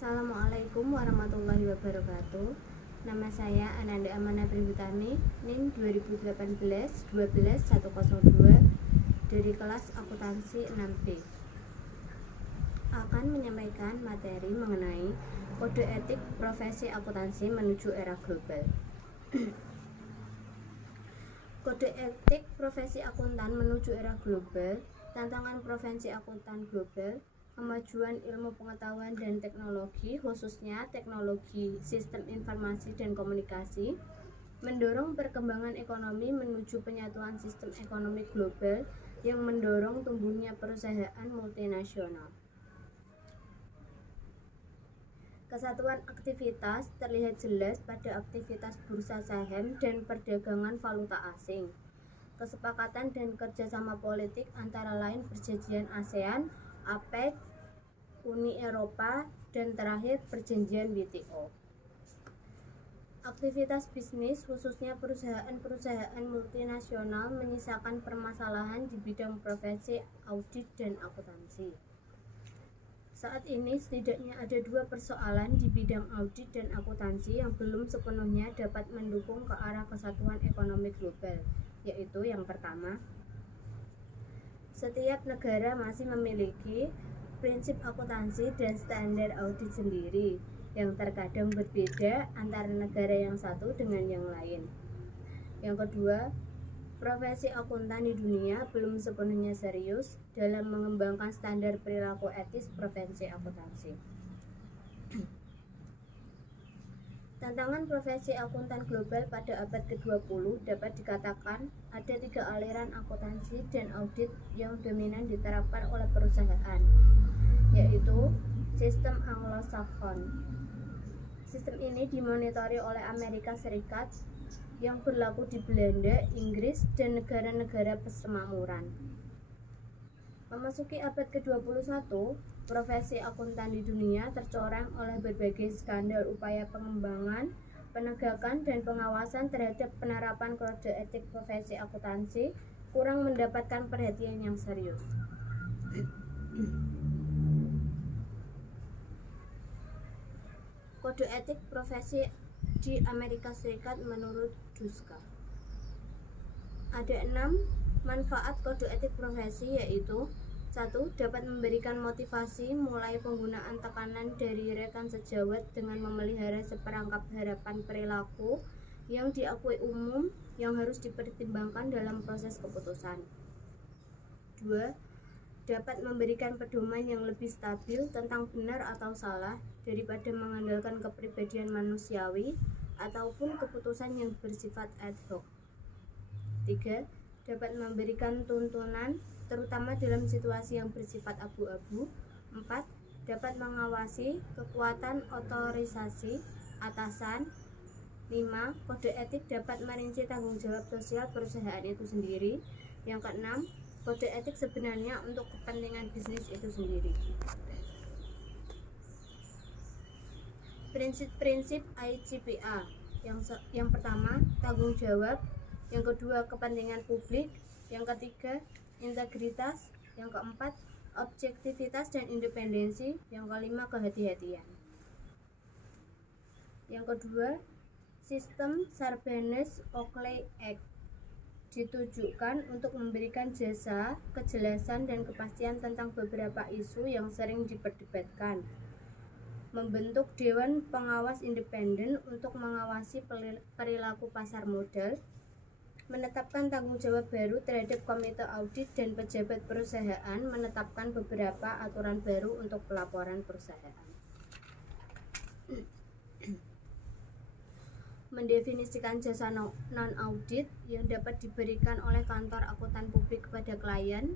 Assalamualaikum warahmatullahi wabarakatuh. Nama saya Ananda Amana Prihutami, NIM 2018-12-102 dari kelas akuntansi 6B. Akan menyampaikan materi mengenai kode etik profesi akuntansi menuju era global. Kode etik profesi akuntan menuju era global, tantangan profesi akuntan global, kemajuan ilmu pengetahuan dan teknologi, khususnya teknologi sistem informasi dan komunikasi, mendorong perkembangan ekonomi menuju penyatuan sistem ekonomi global yang mendorong tumbuhnya perusahaan multinasional. Kesatuan aktivitas terlihat jelas pada aktivitas bursa saham dan perdagangan valuta asing. Kesepakatan dan kerjasama politik antara lain perjanjian ASEAN, APEC, Uni Eropa, dan terakhir perjanjian WTO. Aktivitas bisnis, khususnya perusahaan-perusahaan multinasional, menyisakan permasalahan di bidang profesi audit dan akuntansi. Saat ini setidaknya ada dua persoalan di bidang audit dan akuntansi yang belum sepenuhnya dapat mendukung ke arah kesatuan ekonomi global, yaitu yang pertama, setiap negara masih memiliki prinsip akuntansi dan standar audit sendiri yang terkadang berbeda antara negara yang satu dengan yang lain. Yang kedua, profesi akuntan di dunia belum sepenuhnya serius dalam mengembangkan standar perilaku etis profesi akuntansi. Tantangan profesi akuntan global pada abad ke-20 dapat dikatakan ada tiga aliran akuntansi dan audit yang dominan diterapkan oleh perusahaan, yaitu sistem Anglo-Saxon. Sistem ini dimonitori oleh Amerika Serikat yang berlaku di Belanda, Inggris, dan negara-negara persemakmuran. Memasuki abad ke-21, profesi akuntan di dunia tercoreng oleh berbagai skandal upaya pengembangan, penegakan, dan pengawasan terhadap penerapan kode etik profesi akuntansi kurang mendapatkan perhatian yang serius. Kode etik profesi di Amerika Serikat menurut Duska. Ada 6 manfaat kode etik profesi, yaitu 1. Dapat memberikan motivasi mulai penggunaan tekanan dari rekan sejawat dengan memelihara seperangkap harapan perilaku yang diakui umum yang harus dipertimbangkan dalam proses keputusan. 2. Dapat memberikan pedoman yang lebih stabil tentang benar atau salah daripada mengandalkan kepribadian manusiawi ataupun keputusan yang bersifat ad hoc. 3. Dapat memberikan tuntunan terutama dalam situasi yang bersifat abu-abu. 4. Dapat mengawasi kekuatan otorisasi atasan. 5. Kode etik dapat merinci tanggung jawab sosial perusahaan itu sendiri. Yang keenam, kode etik sebenarnya untuk kepentingan bisnis itu sendiri. Prinsip-prinsip ICPA. Yang pertama, tanggung jawab. Yang kedua, kepentingan publik. Yang ketiga, integritas. Yang keempat, objektivitas dan independensi. Yang kelima, kehati-hatian. Yang kedua, sistem Sarbanes-Oxley Act ditujukan untuk memberikan jasa, kejelasan, dan kepastian tentang beberapa isu yang sering diperdebatkan. Membentuk Dewan Pengawas Independen untuk mengawasi perilaku pasar modal, menetapkan tanggung jawab baru terhadap komite audit dan pejabat perusahaan, menetapkan beberapa aturan baru untuk pelaporan perusahaan. Mendefinisikan jasa non-audit yang dapat diberikan oleh kantor akuntan publik kepada klien,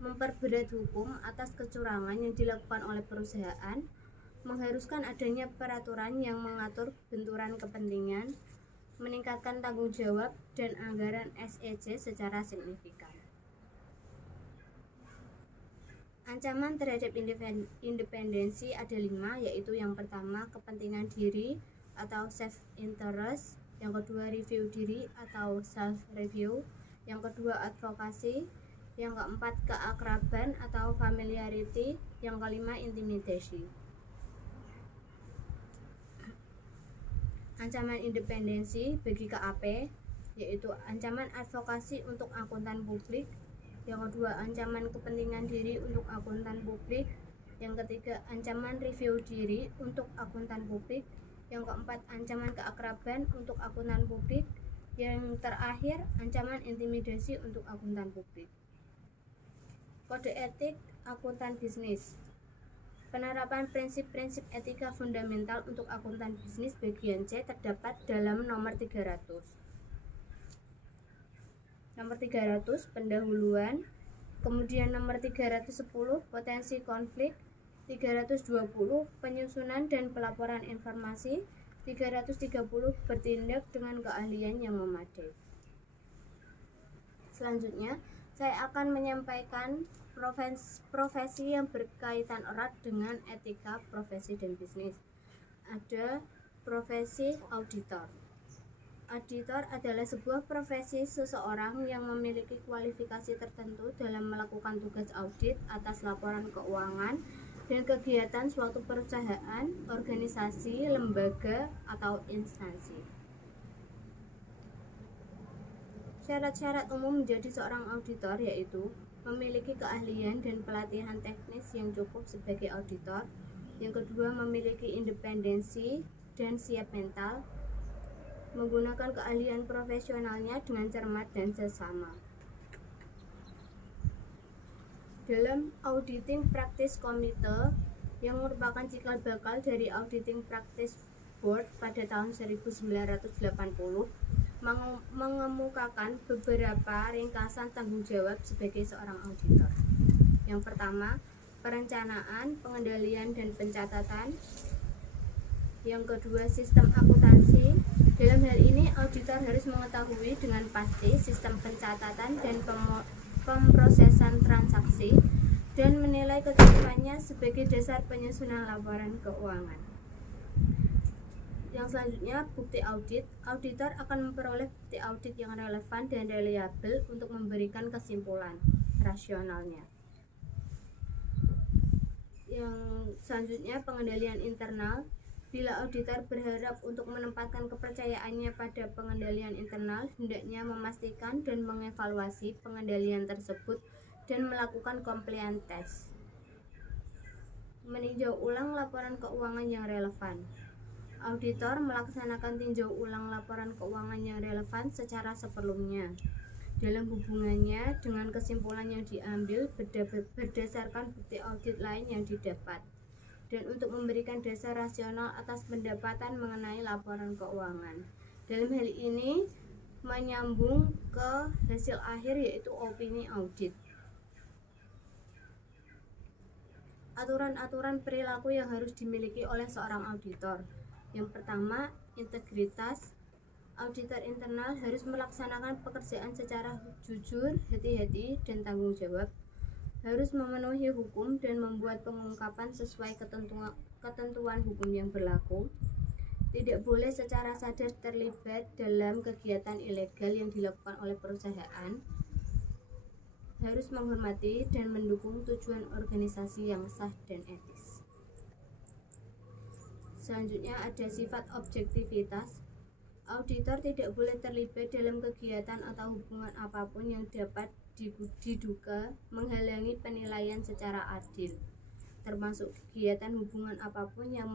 memperberat hukum atas kecurangan yang dilakukan oleh perusahaan, mengharuskan adanya peraturan yang mengatur benturan kepentingan, meningkatkan tanggung jawab dan anggaran SEC secara signifikan. Ancaman terhadap independensi ada 5, yaitu yang pertama, kepentingan diri atau self-interest. Yang kedua, review diri atau self-review. Yang kedua, advokasi. Yang keempat, keakraban atau familiarity. Yang kelima, intimidasi. Ancaman independensi bagi KAP, yaitu ancaman advokasi untuk akuntan publik. Yang kedua, ancaman kepentingan diri untuk akuntan publik. Yang ketiga, ancaman review diri untuk akuntan publik. Yang keempat, ancaman keakraban untuk akuntan publik. Yang terakhir, ancaman intimidasi untuk akuntan publik. Kode etik akuntan bisnis. Penerapan prinsip-prinsip etika fundamental untuk akuntan bisnis bagian C terdapat dalam nomor 300. Nomor 300, pendahuluan. Kemudian nomor 310, potensi konflik. 320, penyusunan dan pelaporan informasi. 330, bertindak dengan keahlian yang memadai. Selanjutnya, saya akan menyampaikan profesi yang berkaitan erat dengan etika profesi dan bisnis. Ada profesi auditor. Auditor adalah sebuah profesi seseorang yang memiliki kualifikasi tertentu dalam melakukan tugas audit atas laporan keuangan dan kegiatan suatu perusahaan, organisasi, lembaga, atau instansi. Syarat-syarat umum menjadi seorang auditor yaitu memiliki keahlian dan pelatihan teknis yang cukup sebagai auditor. Yang kedua, memiliki independensi dan siap mental, menggunakan keahlian profesionalnya dengan cermat dan seksama. Dalam Auditing Practice Committee yang merupakan cikal bakal dari Auditing Practice Board pada tahun 1980, mengemukakan beberapa ringkasan tanggung jawab sebagai seorang auditor. Yang pertama, perencanaan, pengendalian, dan pencatatan. Yang kedua, sistem akuntansi. Dalam hal ini, auditor harus mengetahui dengan pasti sistem pencatatan dan pemrosesan transaksi dan menilai kecukupannya sebagai dasar penyusunan laporan keuangan. Yang selanjutnya, bukti audit. Auditor akan memperoleh bukti audit yang relevan dan reliabel untuk memberikan kesimpulan rasionalnya. Yang selanjutnya, pengendalian internal. Bila auditor berharap untuk menempatkan kepercayaannya pada pengendalian internal, hendaknya memastikan dan mengevaluasi pengendalian tersebut dan melakukan compliance test. Meninjau ulang laporan keuangan yang relevan. Auditor melaksanakan tinjau ulang laporan keuangan yang relevan secara seperlunya dalam hubungannya dengan kesimpulan yang diambil berdasarkan bukti audit lain yang didapat, dan untuk memberikan dasar rasional atas pendapatan mengenai laporan keuangan. Dalam hal ini menyambung ke hasil akhir yaitu opini audit. Aturan-aturan perilaku yang harus dimiliki oleh seorang auditor. Yang pertama, integritas. Auditor internal harus melaksanakan pekerjaan secara jujur, hati-hati, dan tanggung jawab. Harus memenuhi hukum dan membuat pengungkapan sesuai ketentuan hukum yang berlaku. Tidak boleh secara sadar terlibat dalam kegiatan ilegal yang dilakukan oleh perusahaan. Harus menghormati dan mendukung tujuan organisasi yang sah dan etis. Selanjutnya ada sifat objektivitas. Auditor tidak boleh terlibat dalam kegiatan atau hubungan apapun yang dapat diduga menghalangi penilaian secara adil, termasuk kegiatan hubungan apapun yang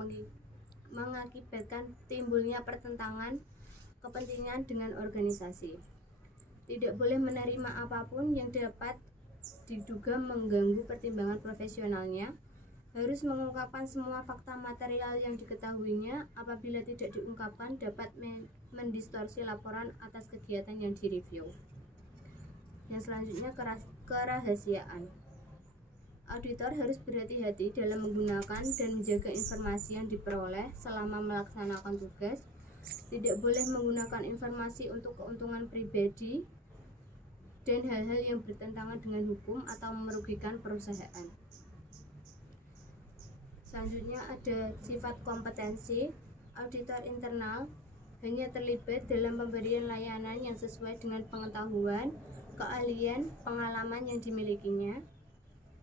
mengakibatkan timbulnya pertentangan kepentingan dengan organisasi. Tidak boleh menerima apapun yang dapat diduga mengganggu pertimbangan profesionalnya. Harus mengungkapkan semua fakta material yang diketahuinya. Apabila tidak diungkapkan dapat mendistorsi laporan atas kegiatan yang direview. Yang selanjutnya, kerahasiaan. Auditor harus berhati-hati dalam menggunakan dan menjaga informasi yang diperoleh selama melaksanakan tugas. Tidak boleh menggunakan informasi untuk keuntungan pribadi dan hal-hal yang bertentangan dengan hukum atau merugikan perusahaan. Selanjutnya ada sifat kompetensi. Auditor internal hanya terlibat dalam pemberian layanan yang sesuai dengan pengetahuan, keahlian, pengalaman yang dimilikinya.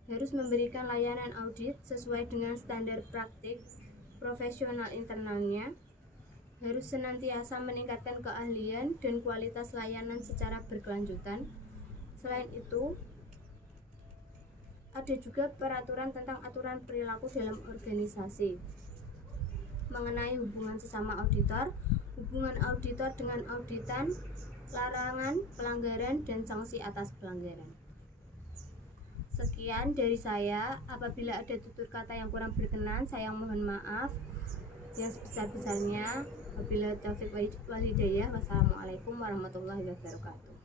harus memberikan layanan audit sesuai dengan standar praktik profesional internalnya, harus senantiasa meningkatkan keahlian dan kualitas layanan secara berkelanjutan. Selain itu, ada juga peraturan tentang aturan perilaku dalam organisasi mengenai hubungan sesama auditor, hubungan auditor dengan auditan, larangan, pelanggaran, dan sanksi atas pelanggaran. Sekian dari saya. Apabila ada tutur kata yang kurang berkenan, saya mohon maaf yang sebesar-besarnya. Wabillahi taufiq wal hidayah. Wassalamualaikum warahmatullahi wabarakatuh.